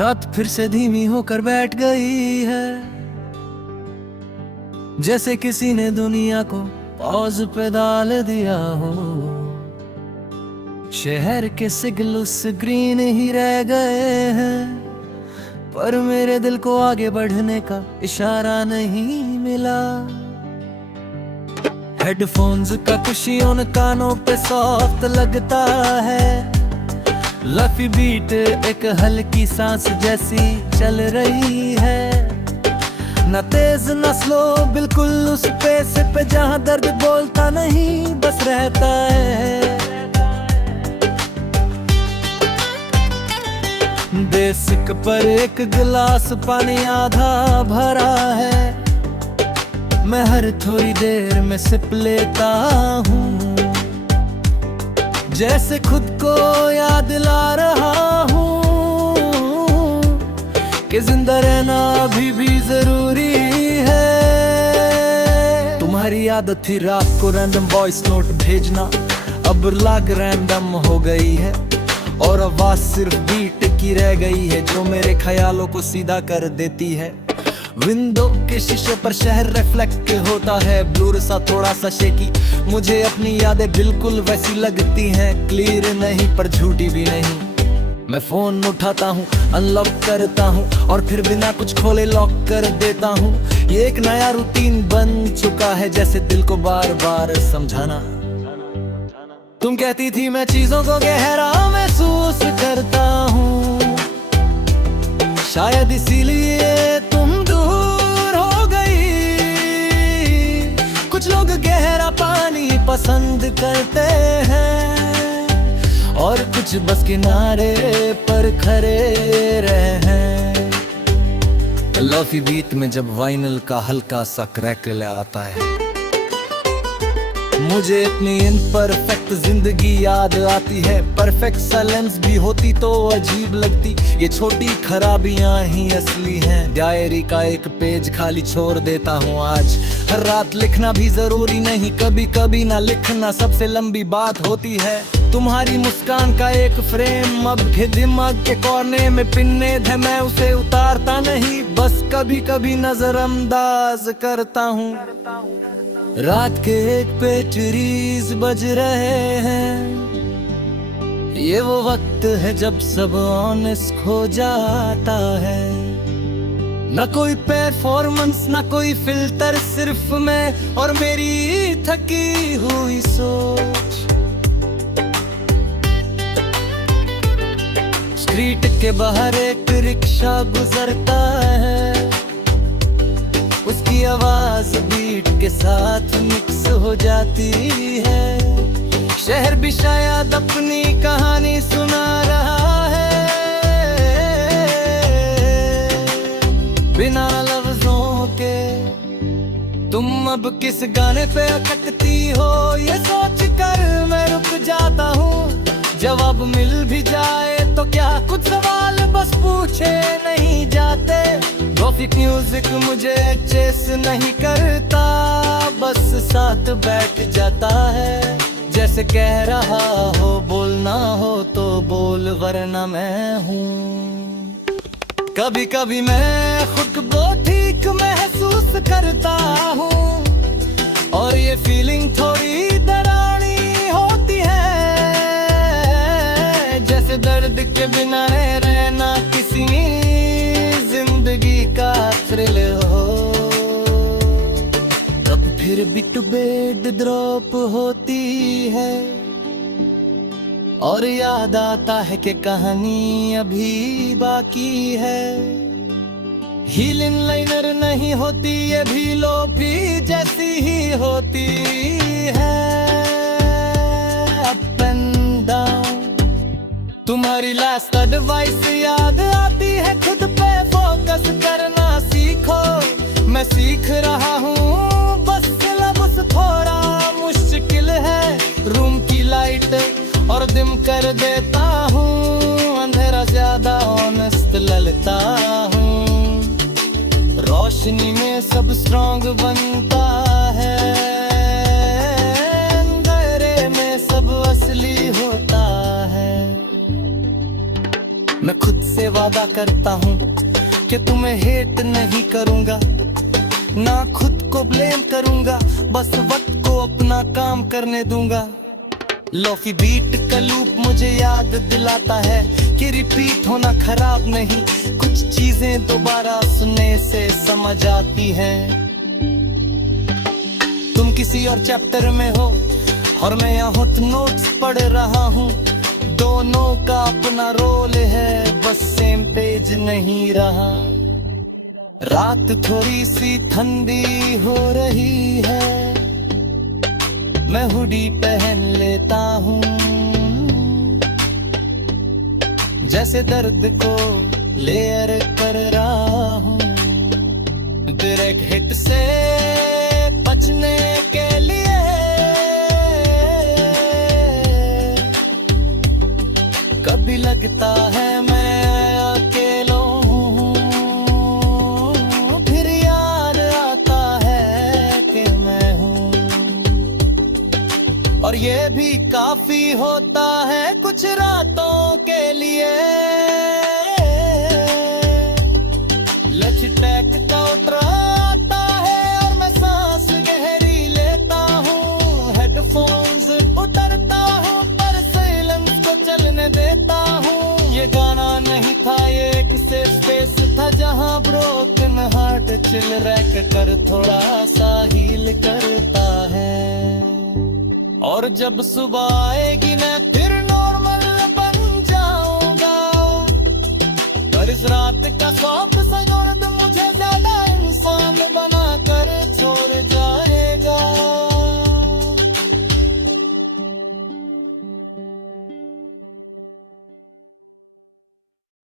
रात फिर से धीमी होकर बैठ गई है, जैसे किसी ने दुनिया को पॉज पे डाल दिया हो। शहर के सिग्नल ग्रीन ही रह गए हैं, पर मेरे दिल को आगे बढ़ने का इशारा नहीं मिला। हेडफोन्स का कुशियों कानों पे सॉफ्ट लगता है, लफी बीट एक हल्की सांस जैसी चल रही है। न तेज न स्लो, बिल्कुल उस पेस पे जहां दर्द बोलता नहीं बस रहता है। बेसिक पर एक गिलास पानी आधा भरा है, मैं हर थोड़ी देर में सिप लेता हूँ, जैसे खुद को याद दिला रहा हूँ कि जिंदा रहना अभी भी जरूरी है। तुम्हारी आदत थी रात को रैंडम वॉइस नोट भेजना, अब लाग रैंडम हो गई है, और आवाज सिर्फ बीट की रह गई है जो मेरे ख्यालों को सीधा कर देती है। विंडो के शीशे पर शहर रिफ्लेक्ट होता है, ब्लूर सा थोड़ा सा शेकी। मुझे अपनी यादें बिल्कुल वैसी लगती हैं, क्लियर नहीं पर झूठी भी नहीं। मैं फोन उठाता हूँ, अनलॉक करता हूँ, और फिर बिना कुछ खोले लॉक कर देता हूँ। ये एक नया रूटीन बन चुका है, जैसे दिल को बार बार समझाना। तुम कहती थी मैं चीजों को गहरा महसूस करता हूँ, शायद इसीलिए तुम दूर हो गई। कुछ लोग गहरा पानी पसंद करते हैं, और कुछ बस किनारे पर खड़े रहे हैं। लॉफी बीट में जब वाइनल का हल्का सा क्रैकल आता है, मुझे इतनी इम्परफेक्ट जिंदगी याद आती है। परफेक्ट साइलेंस भी होती तो अजीब लगती, ये छोटी खराबियां ही असली हैं। डायरी का एक पेज खाली छोड़ देता हूँ आज। हर रात लिखना भी जरूरी नहीं, कभी कभी ना लिखना सबसे लंबी बात होती है। तुम्हारी मुस्कान का एक फ्रेम अब के दिमाग के कोने में पिन्नेद है, मैं उसे उतारता नहीं, बस कभी कभी नजरअंदाज करता हूँ। रात के एक पे ट्रीज बज रहे हैं, ये वो वक्त है जब सब ऑनेस्ट खो जाता है। न कोई परफॉर्मेंस न कोई फिल्टर, सिर्फ मैं और मेरी थकी हुई सोच। स्ट्रीट के बाहर एक रिक्शा गुजरता है, उसकी आवाज बीट के साथ मिक्स हो जाती है। शहर भी शायद अपनी कहानी सुना रहा है, बिना लफ्जों के। तुम अब किस गाने पे अटकती हो, ये सोच कर मैं रुक जाता हूँ। जवाब मिल भी जाए तो क्या, कुछ सवाल बस पूछे नहीं जाते। ट्रैफिक म्यूजिक मुझे चेस नहीं करता, बस साथ बैठ जाता है, जैसे कह रहा हो बोलना हो तो बोल वरना मैं हूँ। कभी कभी मैं खुद को ठीक महसूस करता हूँ, और ये फीलिंग थोड़ी डरावनी होती है, जैसे दर्द के बिना रहना किसी जिंदगी का थ्रिल हो। तब फिर बिट बेड ड्रॉप होती है, और याद आता है कि कहानी अभी बाकी है। हीलिंग लाइनर नहीं होती, ये भी लोफी जैसी ही होती है। अप एंड डाउन, तुम्हारी लास्ट एडवाइस याद आती है, खुद पे फोकस करना सीखो। मैं सीख रहा हूँ, बस सिलेबस थोड़ा मुश्किल है। रूम की लाइट और डिम कर देता हूँ, अंधेरा ज्यादा ऑनेस्ट लगता हूँ। रोशनी में सब स्ट्रॉन्ग बनता है, अंधेरे में सब असली होता है। मैं खुद से वादा वादा करता हूँ कि तुम्हें हेट नहीं करूँगा, ना खुद को ब्लेम करूँगा, बस वक्त को अपना काम करने दूंगा। लोफी बीट का लूप मुझे याद दिलाता है कि रिपीट होना खराब नहीं, कुछ चीजें दोबारा सुनने से समझ आती हैं। तुम किसी और चैप्टर में हो और मैं यहाँ नोट्स पढ़ रहा हूँ, दोनों का अपना रोल है, बस सेम पेज नहीं रहा। रात थोड़ी सी ठंडी हो रही है, मैं हुडी पहन लेता हूँ, जैसे दर्द को लेयर कर रहा हूँ। डायरेक्ट हिट से बचने के लिए कभी लगता है मैं अकेला हूँ, फिर याद आता है कि मैं हूँ। और ये भी काफी होता है कुछ रातों के लिए। लच ट्रैक का उतरा आता है और मैं सांस गहरी लेता हूँ, हेडफोन्स उतरता हूँ पर साइलेंस को चलने देता हूँ। ये गाना नहीं था, ये एक सेफ स्पेस था जहाँ ब्रोकन हार्ट चिल रैक कर थोड़ा सा हील करता है। और जब सुबह आएगी मैं फिर नॉर्मल बन जाऊंगा, पर इस रात का खौफ